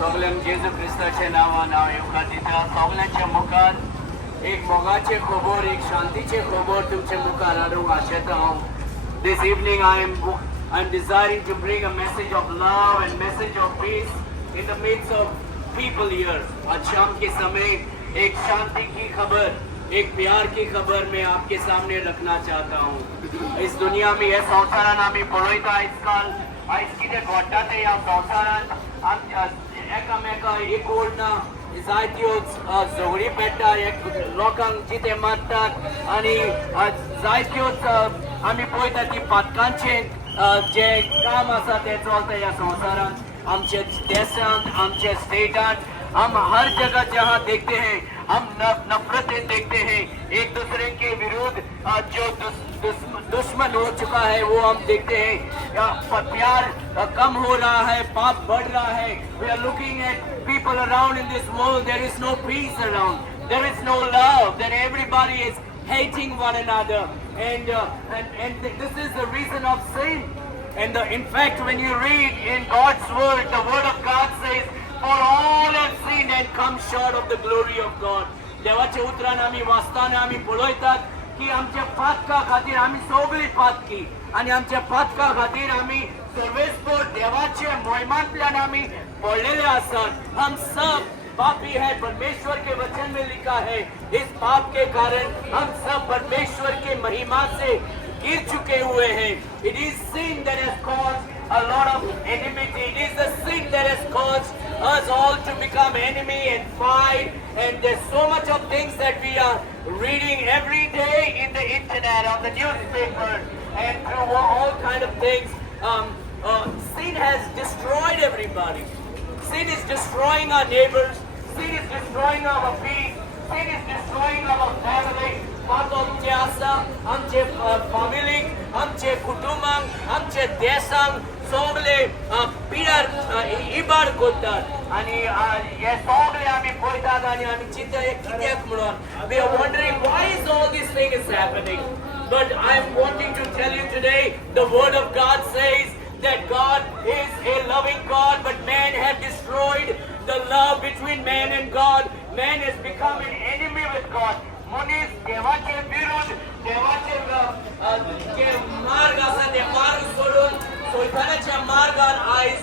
सगळ्यांक जेजू क्रिस्ताच्या नांवान हांव येवकार दिता. सगळ्यांच्या मुखार एक मोगाचे खबर, एक शांतीचे खबर तुमच्या मुखार हाडूंक आशेता हांव. This evening I'm desiring to bring a message of love and message of peace in the midst of people here. आज शाम के समय एक शांति की खबर, एक प्यार की खबर मैं आपके सामने रखना चाहता हूँ. इस दुनिया में या संसारान आम्ही पळयता आजकाल आयज कितें घडटा तें ह्या संवसारान एकामेका एक ओडना जायत्यो झगडी पेट्टा लोकांक जिते मारतात आनी जायत्योच आमी पळयता की पातकांचे जे काम आसा तें चलता ह्या संवसारान. आमचे देशांत आमचे स्टेटांत हम हर जगह जहाँ देखते हैं हम नफरतें देखते हैं. एक दूसरे के विरुद्ध जो दुश्मन हो चुका है वो हम देखते हैं. प्यार कम हो रहा है, पाप बढ़ रहा है. We are looking at people around in this world. There is no peace around. There is no love. Then everybody is hating one another, and this is the reason of sin. And in fact, when you read in God's word, the word of God says, "For all have sinned and come short of the glory of God." देवाचे उतरान आम्ही वाचताना आम्ही पळयतात की आमच्या पातका खातीर आम्ही सगळी पातकी आणि आमच्या पातका खातीर आम्ही सर्वेस्पर देवाचे महिमांतल्यान आम्ही पडलेले आसात. हम सब पापी है. परमेश्वर के वचन में लिखा है इस पाप के कारण हम सब परमेश्वर के महिमा से गिर चुके हुए हैं. It is sin that has caused a lot of enmity. It is the sin that has caused us all to become enemy and fight. And there's so much of things that we are reading every day in the internet, on the newspaper, and through all kind of things. Sin has destroyed everybody. Sin is destroying our neighbors. Sin is destroying our peace. Sin is destroying our family. आमचे आसा, आमचे फॅमिलीक, आमचे कुटुंबांक, आमचे देशांक सगळे पिडार इबाड करतात. आणि हे सगळे आमी पळयतात आणि आमी चिंता कित्याक म्हणून. We are wondering why is all this thing is happening. But I am wanting to tell you today, the word of God says that God is a loving God, but man has destroyed the love between man and God. Man has become an enemy with God. मनीस देवाचे विरुद्ध देवाचे जे मार्ग आसा ते मार्ग सोडून सैतानाच्या मार्गार आयज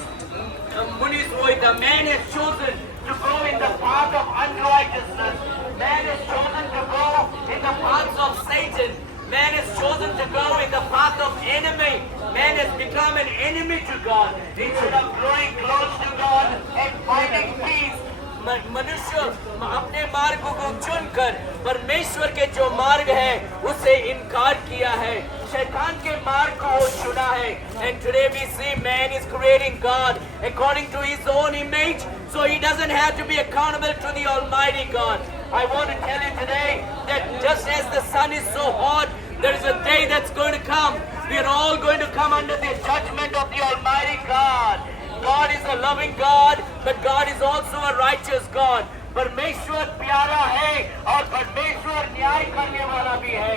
मनीस वयता. Man has chosen to go in the path of unrighteousness. Man has chosen to go in the paths of Satan. Man has chosen to go in the path of enemy. Man has become an enemy to God. Instead of growing close to God and finding peace, मनुष्य अपने मार्ग को चुनकर परमेश्वर के जो मार्ग है उसे इनकार किया है, शैतान के मार्ग को चुना है. And today we see man is creating God according to his own image, so he doesn't have to be accountable to the Almighty God. I want to tell you today that just as the sun is so hot, there is a day that's going to come. We are all going to come under the judgment of the Almighty God. God is a loving God, but God is also a righteous God. परमेश्वर प्यारा है और परमेश्वर न्याय करने वाला भी है.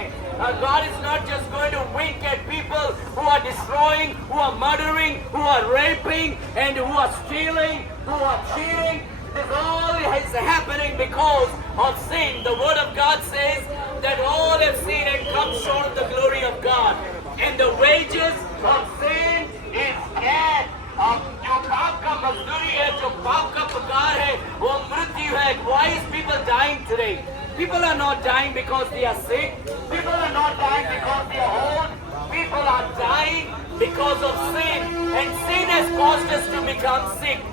God is not just going to wink at people who are destroying, who are murdering, who are raping, and who are stealing, who are cheating. This all is happening because of sin. The word of God says that all have sinned and come short of the glory of God. And the wages of sin is death. जो पाप का मजदूरी है, जो पाप का पगार है, वो मृत्यु है. Why is people dying today? People are not dying because they are sick. People are not dying because they are old. People are dying because of sin. And sin has caused us to become sick.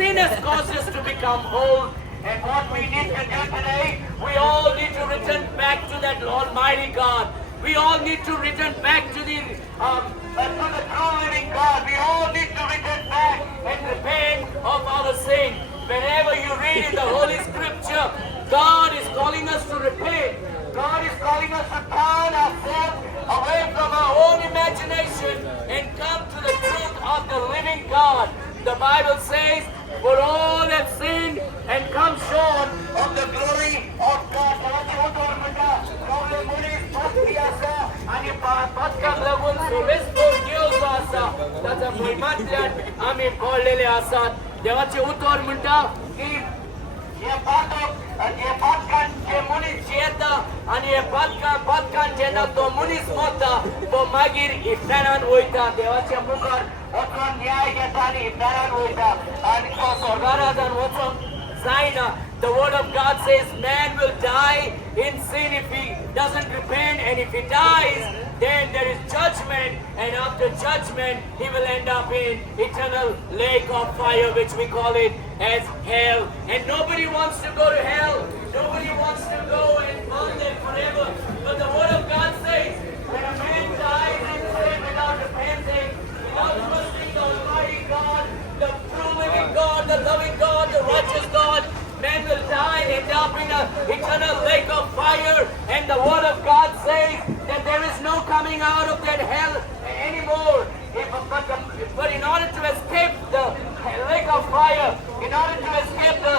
Sin has caused us to become old. And what we need to do today, we all need to return back to that Almighty God. We all need to return back to the true living God. We all need to return back and repent of our sin. Whenever you read in the Holy Scripture, God is calling us to repent. God is calling us to turn ourselves away from our own imagination and come to the truth of the living God. The Bible says, "For all have sinned and come short of the glory of God." आणि पथकाक लागून सर्वेस्पर देव जो आसा ताच्या महिमांतल्यान आमी पडलेले आसात. देवाचे उतर म्हणटा की हे पातकान जे मनीस जियेता आनी हे पातकान जेन्ना तो मनीस मरता तो मागीर इफ्तारान वयता देवाच्या मुखार वचून न्याय घेता आनी इफ्तारान वयता आनी तो स्वर्गाराजान वचूंक जायना. The word of God says man will die in sin if he doesn't repent, and if he dies, then there is judgment, and after judgment, he will end up in eternal lake of fire, which we call it as hell. And nobody wants to go to hell. Nobody wants to go and burn there forever. But the word of God says, when a man dies in sin without repenting, without trusting the Almighty God, the true living God, the loving God, the righteous God, men will die and end up in an eternal lake of fire. And the word of God says that there is no coming out of that hell anymore. But in order to escape the lake of fire, in order to escape the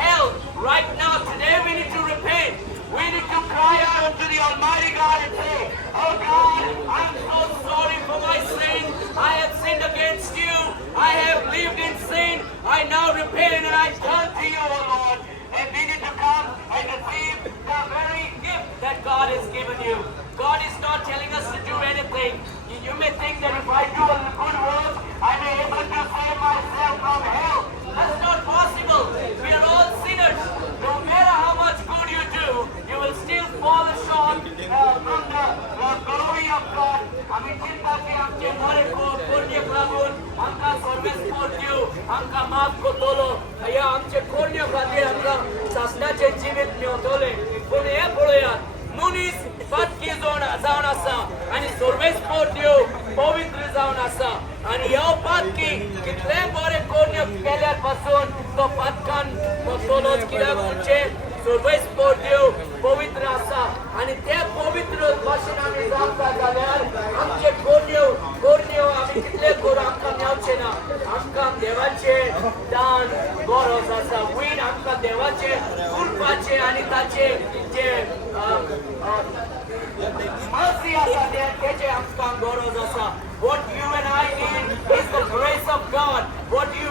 hell, right now, today we need to repent. We need to cry out unto the Almighty God and say, oh God, I'm so sorry for my sin. I have sinned against you. I have lived in sin. I now repent and I turn to you, O Lord. And we need to come and receive the very gift that God has given you. God is not telling us to do anything. You may think that if I do a good work, I may be able to save myself from hell. That's not possible. We are all sinners. No matter how much good you do, you will still fall short from the glory of God. आम्ही चिंता की आमचे बरे पुण्य लागून आमकां service दिव आमकां माफ करतलो या आमचे पुण्य खातीर आमकां शासनाचे जिवीत मेळटले. पूण हे पळयात मनीस पातकी जावन आसा आनी सर्वेस्पोर दिव पवित्र जावन आसा आनी ह्यो पातकी कितले बरे पुण्य केल्यार पासून तो पातकान वतलोच कित्याक म्हणजे सर्वेस्पोर दिव पवित्र आसा आनी ते पवित्र भाशेन आमी जावता जाल्यार आमचे कोर्न्यो आमी कितले करूं आमकां मेळचे ना. आमकां देवाचे दान गरज आसा. वीण आमकां देवाचे कृपाचे आनी ताचे जे mercy आसा तेचे आमकां गरज आसा. What you and I need is the grace of God. What you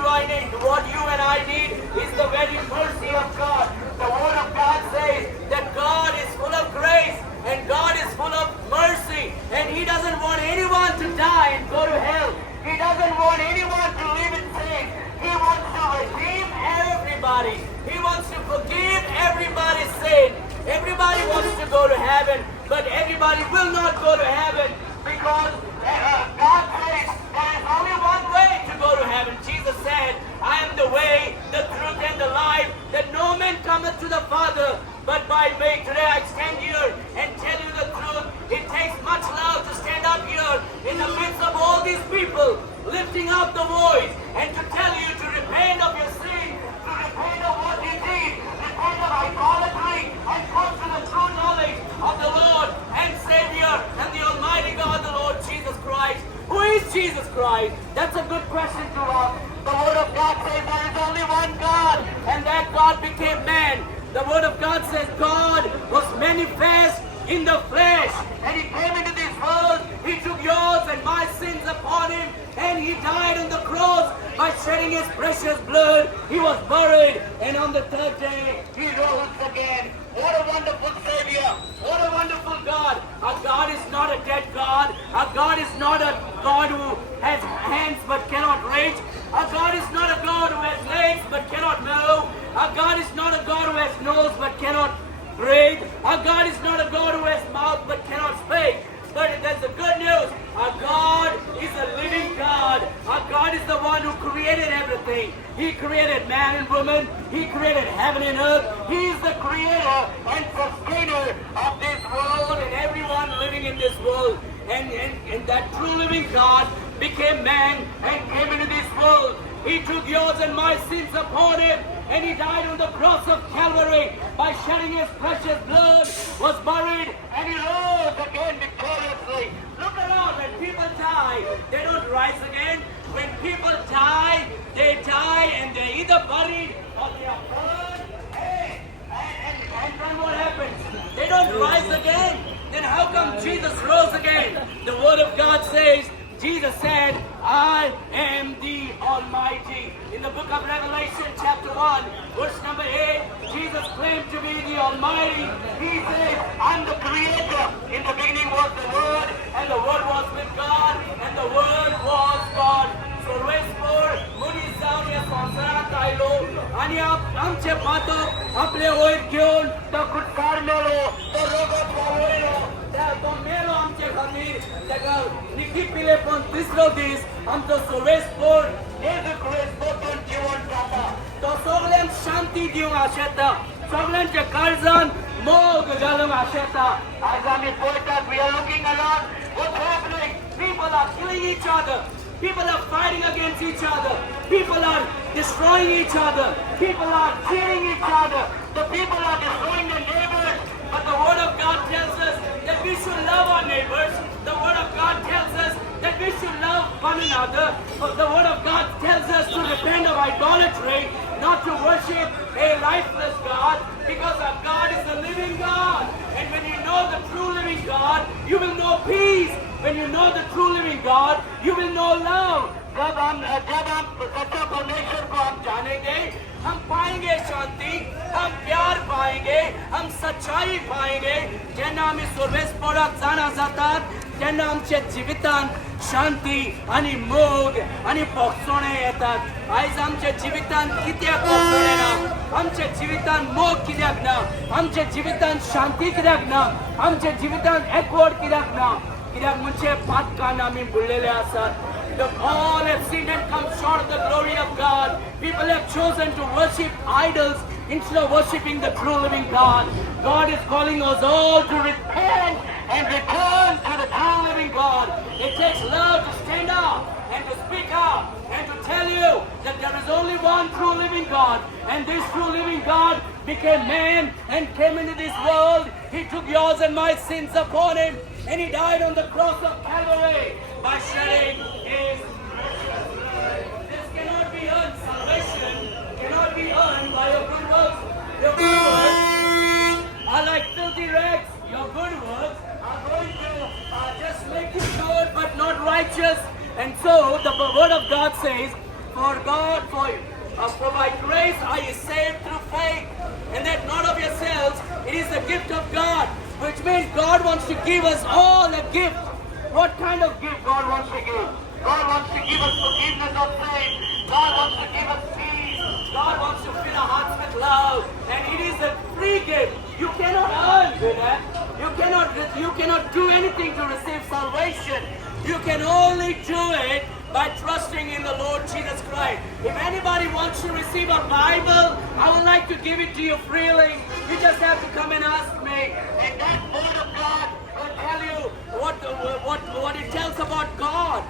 and I need is the very mercy of God. The word of God says that God is full of grace and God is full of mercy, and He doesn't want anyone to die and go to hell. He doesn't want anyone to live in sin. He wants to redeem everybody. He wants to forgive everybody's sin. Everybody wants to go to heaven, but everybody will not go to heaven because God says there is only one way to go to heaven. Jesus said, I am the way, the truth, and the life, that no man cometh to the Father but by me. Today I stand here and tell you the truth. It takes much love to stand up here in the midst of all these people, lifting up the voice and to tell you to repent of your sin, to repent of what you did, repent of idolatry, and come to the true knowledge of the Lord and Savior and the Almighty God, the Lord Jesus Christ. Who is Jesus Christ? That's a good question to ask. The Word of God says there is only one God, and that God became man. The Word of God says God was manifest in the flesh, and He came into this world. He took yours and my sins upon Him, and He died on the cross by shedding His precious blood. He was buried, and on the third day He rose again. What a wonderful Savior! What a wonderful God! Our God is not a dead God. Our God is not a God who has hands but cannot reach. Our God is not a God who has legs but cannot move. Our God is not a God who has nose but cannot breathe. Our God is not a God who has mouth but cannot speak. But there's the good news. Our God is a living God. Our God is the one who created everything. He created man and woman. He created heaven and earth. He is the creator and sustainer of this world and everyone living in this world. And that true living God became man and came into this world. He took yours and my sins upon Him, and He died on the cross of Calvary by shedding His precious blood, was buried, and He rose again victoriously. Look around, when people die, they don't rise again. When people die, they die and they're either buried or they are burned. Hey, and then what happens? They don't rise again. Then how come Jesus rose again? The Word of God says, Jesus said, I am the Almighty. In the book book of Revelation chapter 1, verse number 8, Jesus claimed to be the Almighty. He said, I'm the Creator. In the beginning was the Word, and the Word was with God, and the Word was God. Sarveshwar मुनी जाऊन या संसारात आयलो आणि आमचे पातक आपले वयर घेऊन तो कुटकार मेलो तो रोगात वावरलो तो मेलो आमचे खातीर ताका निकी पिले पण तिसरो दीस आमचो सर्वेश्वर David Grace Button जीवन जाता तो सगळ्यांक शांती दिवंक आशेता सगळ्यांच्या काळजान मोग घालूंक आशेता आज आमी पळयतात we are looking around what's happening people are killing each other people are fighting against each other people are destroying each other people are killing each other the people are destroying their neighbors but the word of God tells us that we should love our neighbors the word of God tells us that we should love one another. But the word of God tells us to repent of idolatry, not to worship a lifeless God, because our God is a living God. And when you know the true living God, you will know peace. When you know the true living God, you will know love. जब हम सच्चा परमेश्वर को हम जानेंगे हम पाएंगे शांति हम प्यार पाएंगे हम सच्चाई पाएंगे जेन्ना आमी सर्वेस्पराक जाणा जातात तेन्ना आमच्या जिवितांत शांती आणि मोग आणि भोगसोणे येतात आयज आमच्या जिवितांत कित्याक भोगसोणे ना आमच्या जिवितांत मोग कित्याक ना आमच्या जिवितांत शांती कित्याक ना आमच्या जिवितांत एकवट कित्याक ना कित्याक म्हणजे पातकान आमी बुडलेले आसात all have sinned and come short of the glory of God. People have chosen to worship idols instead of worshiping the true living God. God is calling us all to repent and return to the true living God. It takes love to stand up and to speak up and to tell you that there is only one true living God. And this true living God became man and came into this world. He took yours and my sins upon him. And he died on the cross of Calvary by shedding his precious blood. This cannot be earned. Salvation cannot be earned by your good works. Your good works are like filthy rags. Your good works are going to just make you good but not righteous. And so the word of God says, for by grace are you saved through faith, and that not of yourselves, it is the gift of God. Which means God wants to give us all a gift. What kind of gift God wants to give? God wants to give us forgiveness of sin. God wants to give us peace. God wants to fill our hearts with love. And it is a free gift. You cannot earn that. You cannot do anything to receive salvation. You can only do it by trusting in the Lord Jesus Christ. If anybody wants to receive a Bible, I would like to give it to you freely. You just have to come and ask me. And that word of God will tell you what it tells about God.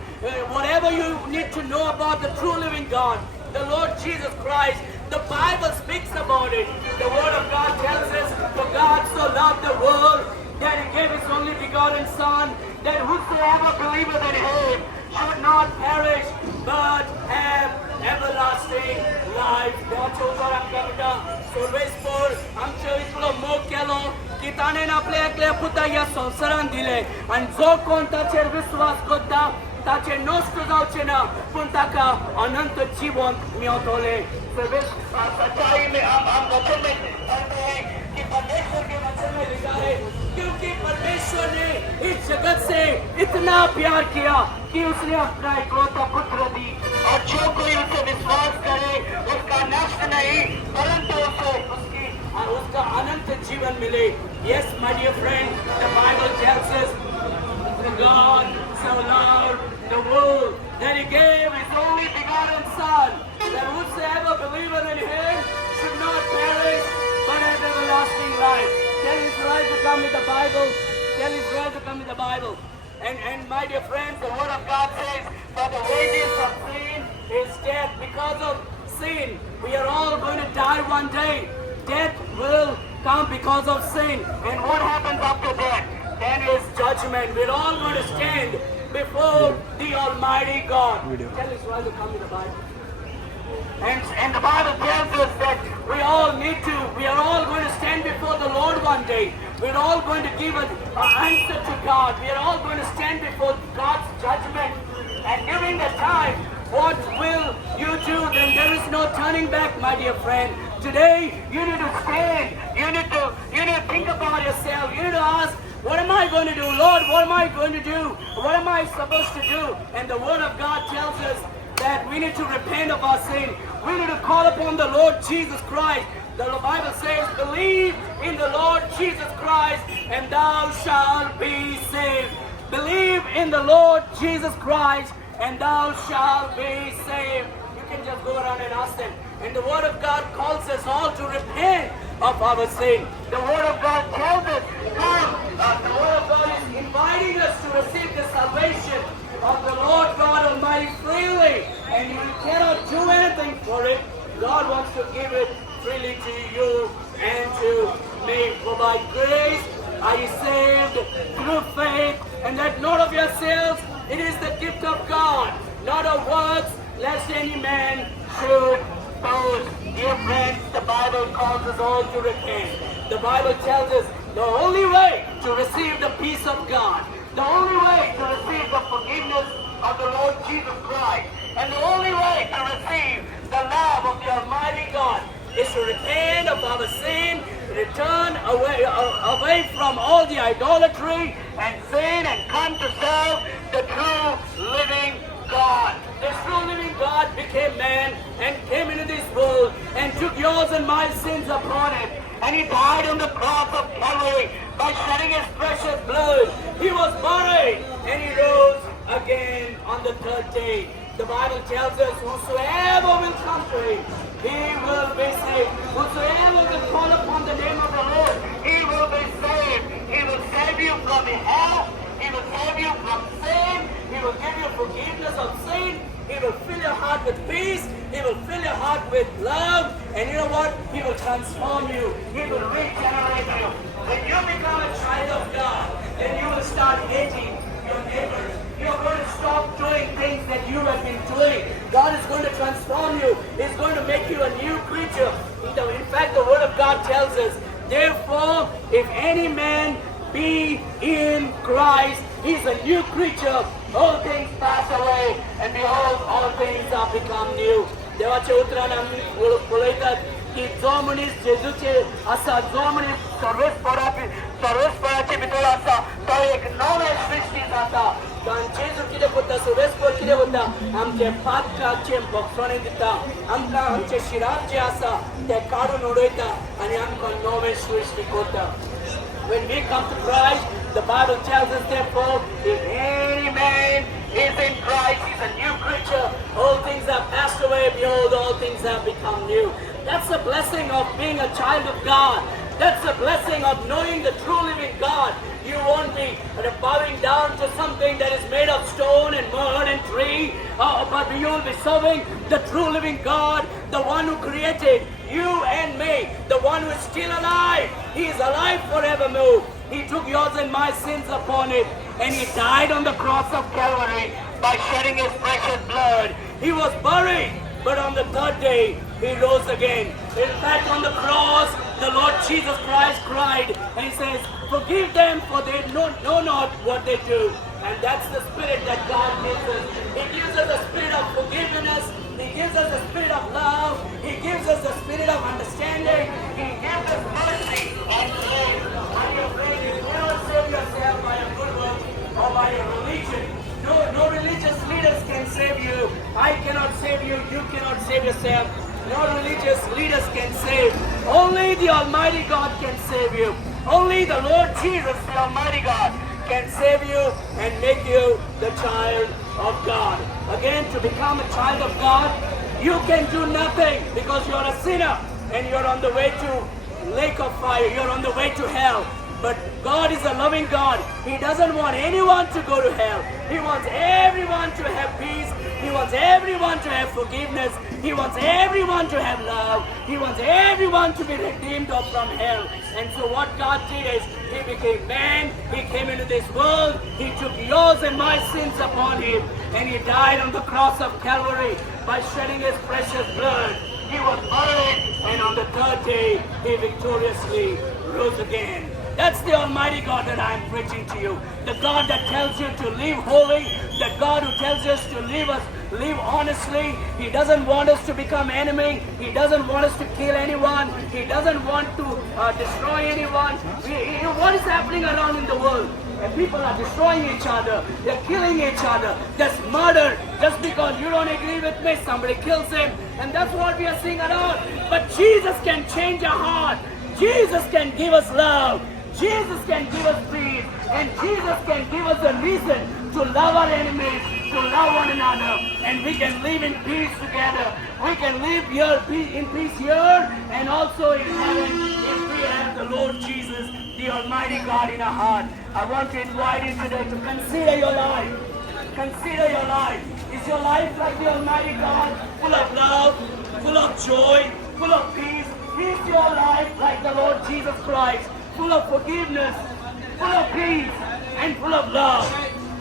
Whatever you need to know about the true living God, the Lord Jesus Christ, the Bible speaks about it. The word of God tells us, for God so loved the world that he gave his only begotten Son, that whosoever believeth in him should not perish, but have everlasting life. देवाच्या उजवाडांतल्या बिड्डा सर्वेस्पर आमच्या इतलो मोग केलो की ताणें आपल्या एकल्या पुताक ह्या संवसारांत दिलें आनी जो कोण ताचेर विश्वास करता ताचें नश्ट जावचें ना पूण ताका अनंत जीवन मेळटलें. सच्चाई में हम वचन में पढ़ते हैं कि परमेश्वर के वचन में लिखा है क्योंकि परमेश्वर ने इस जगत से इतना प्यार किया कि उसने अपना इकलौता पुत्र दी और जो कोई उसे विश्वास करे उसका नष्ट नहीं परंतु उसका अनंत जीवन मिले. Yes, my dear friend, the Bible tells us that God so loved the world that he gave his only begotten Son, that whosoever believeth in him should not perish but have everlasting life. Tell Israel to come with the Bible. Tell Israel to come with the Bible. And my dear friends, the word of God says, for the wages of sin is death. Because of sin, we are all going to die one day. Death will come because of sin. And what happens after death? Then is judgment. We're all going to stand before the Almighty God. Tell Israel to come with the Bible. And the Bible tells us that we are all going to stand before the Lord one day. We're all going to give an answer to God. We are all going to stand before God's judgment. And during the time, what will you do? Then there is no turning back, my dear friend. Today, you need to stand. You need to think about yourself. You need to ask, what am I going to do? Lord, what am I going to do? What am I supposed to do? And the Word of God tells us that we need to repent of our sin. We need to call upon the Lord Jesus Christ. The Bible says, believe in the Lord Jesus Christ and thou shalt be saved. Believe in the Lord Jesus Christ and thou shalt be saved. You can just go around and ask them. And the Word of God calls us all to repent of our sin. The Word of God tells us, the Word of God is inviting us to receive the salvation of the Lord God Almighty freely. And you cannot do anything for it. God wants to give it freely to you and to me. For by grace are you saved through faith, and that not of yourselves, it is the gift of God, not of works, lest any man should boast. Dear friends, the Bible calls us all to repent. The Bible tells us the only way to receive the peace of God, the only way to receive the forgiveness of the Lord Jesus Christ, and the only way to receive the love of the Almighty God is to repent of our sin, return away from all the idolatry and sin, and come to serve the true living God. The true living God became man and came into this world and took yours and my sins upon him. And he died on the cross of Calvary by shedding his precious blood. He was buried and he rose again on the third day. The Bible tells us, whosoever will come to him, he will be saved. Whosoever will call upon the name of the Lord, he will be saved. He will save you from hell. He will save you from sin. He will give you forgiveness of sin. He will fill your heart with peace. He will fill your heart with love. And you know what? He will transform you. He will regenerate you. When you become a child of God, then you will start hating your neighbors. You're going to stop doing things that you have been doing. God is going to transform you. He's going to make you a new creature. In fact, the Word of God tells us, therefore, if any man be in Christ, he's a new creature. All things pass away, and behold, all things are become new. देवाचे उतरान आम्ही बोलतात की जो मनीस जेजूचे असा, जो मनीस सर्वेस्पराचे भितर असा, तो एक नवे सृष्टी जाता. कारण जेजू कितें करता, सर्वेस्पर कितें करता, आमचे पातकाचे बक्षणे दिता, आमकां आमचे शिराप जे आसा ते काडून उडयता आनी आमकां नवे सृष्टी करता. When we come to Christ, the Bible tells us, therefore, if any man is in Christ, he's a new creature. All things have passed away, behold, all things have become new. That's the blessing of being a child of God. That's the blessing of knowing the true living God. You won't be bowing down to something that is made of stone and mud and tree, but you will be serving the true living God, the one who created you and me, the one who is still alive. He is alive forevermore. He took yours and my sins upon it, and he died on the cross of Calvary by shedding his precious blood. He was buried, but on the third day, he rose again. In fact, on the cross, the Lord Jesus Christ cried, and he says, forgive them, for they know not what they do. And that's the spirit that God gives us. He gives us a spirit of forgiveness. He gives us a spirit of love. He gives us a spirit of understanding. He gives us mercy and grace. And your friend, you cannot save yourself by a good work or by a religion. No religious leaders can save you. I cannot save you. You cannot save yourself. No religious leaders can save. Only the Almighty God can save you. Only the Lord Jesus, the Almighty God, can save you and make you the child of God. Again, to become a child of God, you can do nothing because you're a sinner and you're on the way to lake of fire. You're on the way to hell. But God is a loving God. He doesn't want anyone to go to hell. He wants everyone to have peace. He wants everyone to have forgiveness. He wants everyone to have love. He wants everyone to be redeemed from hell. And so what God did is, He became man. He came into this world. He took yours and my sins upon Him. And He died on the cross of Calvary by shedding His precious blood. He was buried, and on the third day, He victoriously rose again. That's the Almighty God that I'm preaching to you. The God that tells you to live holy. The God who tells us to live live honestly. He doesn't want us to become enemy. He doesn't want us to kill anyone. He doesn't want to destroy anyone. What is happening around in the world? And people are destroying each other. They're killing each other. There's murder. Just because you don't agree with me, somebody kills him. And that's what we are seeing around. But Jesus can change our heart. Jesus can give us love. Jesus can give us peace. And Jesus can give us a reason to love our enemies, to love one another. And we can live in peace together. We can live here in peace here and also in heaven if we have the Lord Jesus, the Almighty God in our heart. I want to invite you today to consider your life. Consider your life. Is your life like the Almighty God, full of love, full of joy, full of peace? Is your life like the Lord Jesus Christ, full of forgiveness, full of peace, and full of love?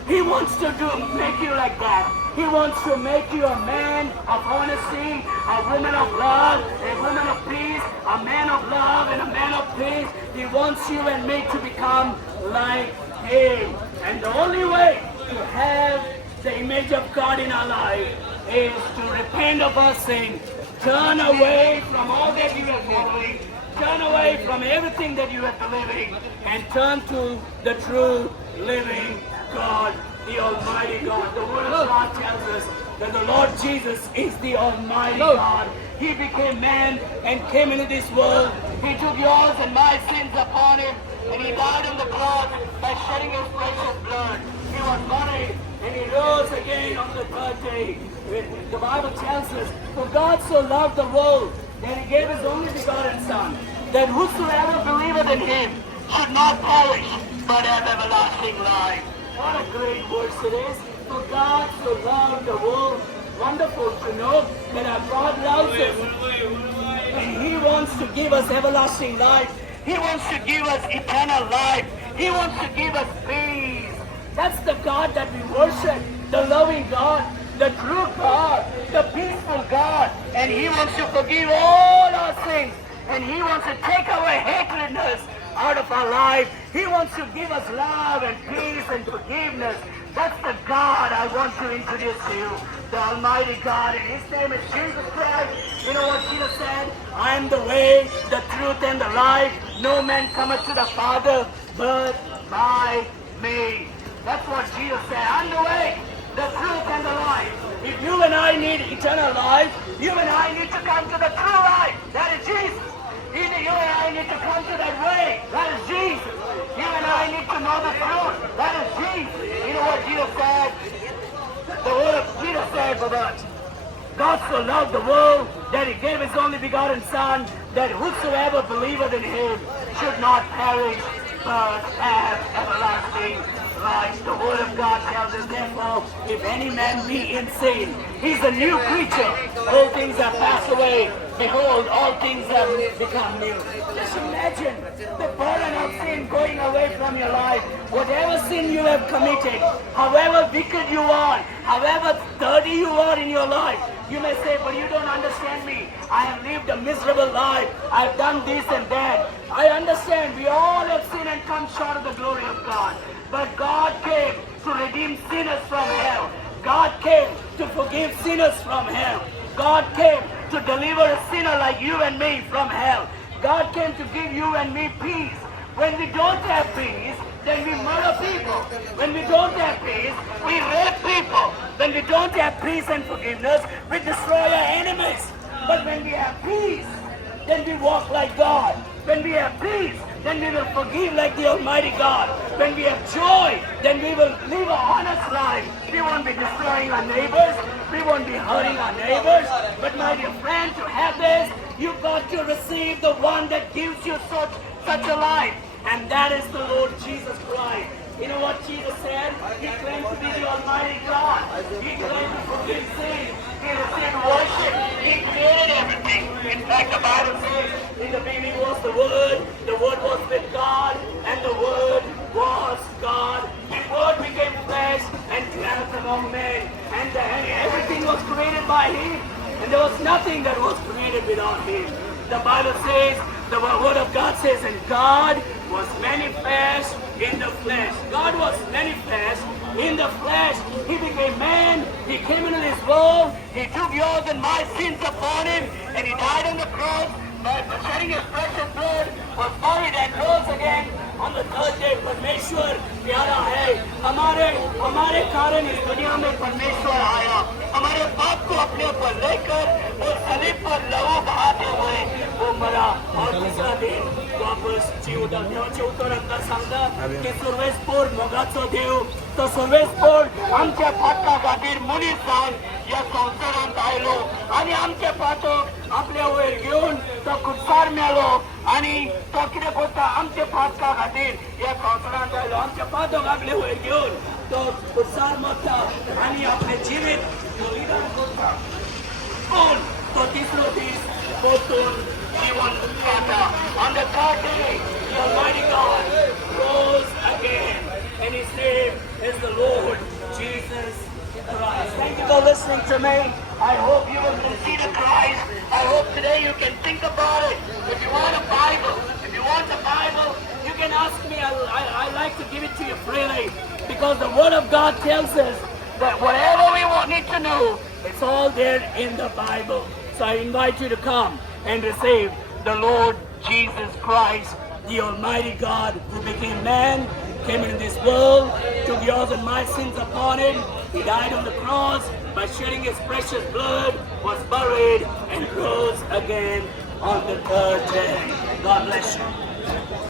He wants to make you like that. He wants to make you a man of honesty, a woman of love, a woman of peace, a man of love and a man of peace. He wants you and me to become like Him. And the only way to have the image of God in our life is to repent of our sin, turn away from all that you are following, turn away from everything that you are believing, and turn to the true living God, the Almighty God. The Word of God tells us that the Lord Jesus is the Almighty God. He became man and came into this world. He took yours and my sins upon Him, and He died on the cross by shedding His precious blood. He was buried and He rose again on the third day. The Bible tells us, for God so loved the world that He gave His only begotten Son, that whosoever believeth in Him should not perish, but have everlasting life. What a great verse it is. For God so loved the world. Wonderful to know that our God loves us. And He wants to give us everlasting life. He wants to give us eternal life. He wants to give us peace. That's the God that we worship. The loving God. The true God. The peaceful God. And He wants to forgive all our sins. And He wants to take away hatredness out of our life. He wants to give us love and peace and forgiveness. That's the God I want to introduce to you. The Almighty God, and His name is Jesus Christ. You know what Jesus said? I am the way, the truth, and the life. No man cometh to the Father but by me. That's what Jesus said. I'm the way, the truth, and the life. If you and I need eternal life, you and I need to come to the true life. That is Jesus. Either you and I need to come to that way. That is Jesus. You and I need to know the truth. That is Jesus. You know what Jesus said? The word of Jesus said for that. God so loved the world that He gave His only begotten Son, that whosoever believeth in Him should not perish, but have everlasting life. The Word of God tells us, therefore, if any man be in sin, he's a new creature. All things are passed away. Behold, all things have become new. Just imagine the burden of sin going away from your life. Whatever sin you have committed, however wicked you are, however dirty you are in your life, you may say, but you don't understand me. I have lived a miserable life. I've done this and that. I understand. We all have sinned and come short of the glory of God. But God came to redeem sinners from hell. God came to forgive sinners from hell. God came to deliver a sinner like you and me from hell. God came to give you and me peace. When we don't have peace, then we murder people. When we don't have peace, we rape people. When we don't have peace and forgiveness, we destroy our enemies. But when we have peace, then we walk like God. When we have peace, then we will forgive like the Almighty God. When we have joy, then we will live an honest life. We won't be destroying our neighbors. We won't be hurting our neighbors. But my dear friend, to have this, you've got to receive the one that gives you such a life. And that is the Lord Jesus Christ. You know what Jesus said? He claimed to be the Almighty God. He claimed to forgive sin. He received worship. He created everything. In fact, the Bible says, in the beginning was the Word was with God, and the Word was God. The Word became flesh and dwelt among men. And everything was created by Him. And there was nothing that was created without Him. The Bible says, the Word of God says, and God was manifest in the flesh. God was manifest in the flesh. He became man. He came into this world. He took yours and my sins upon him, and he died on the cross. By shedding his precious blood, was buried and rose again on the third day. परमेश्वर प्यारा है. हमारे कारण इस दुनिया में परमेश्वर आया. हमारे पाप को अपने ऊपर लेकर वो सलीब पर लहू बहाते हुए वो मरा और दूसरा दिन वापस जी उठा. देवाचे उत्तर आमकां सांगता की सर्वेस्पोर मोगाचो देव तो सर्वेस्पोर आमच्या पातका खातीर मनीस जावन ह्या संवसारांत आयलो आनी आमचे पातक आपल्या वयर घेवन तो खुर्सार मेलो आनी तो कितें करता आमचे पातका खातीर ह्या संवसारांत आयलो. आमचे पातक आपले वयर घेवन तो खुर्सार मरता आनी आपले जिवीत बलिदान करता. पूण तो तिसरो दीस परतून जिवन जाता. On the third day, the Almighty God rose again, and His name is the Lord Jesus Christ. Thank you for listening to me. I hope you will consider Christ. I hope today you can think about it. If you want a Bible, you can ask me. I like to give it to you freely because the Word of God tells us that whatever we need to know, it's all there in the Bible. So I invite you to come and receive the Lord Jesus Christ, the Almighty God who became man, came into this world, took yours and my sins upon him. He died on the cross by shedding his precious blood, was buried, and rose again on the third day. God bless you.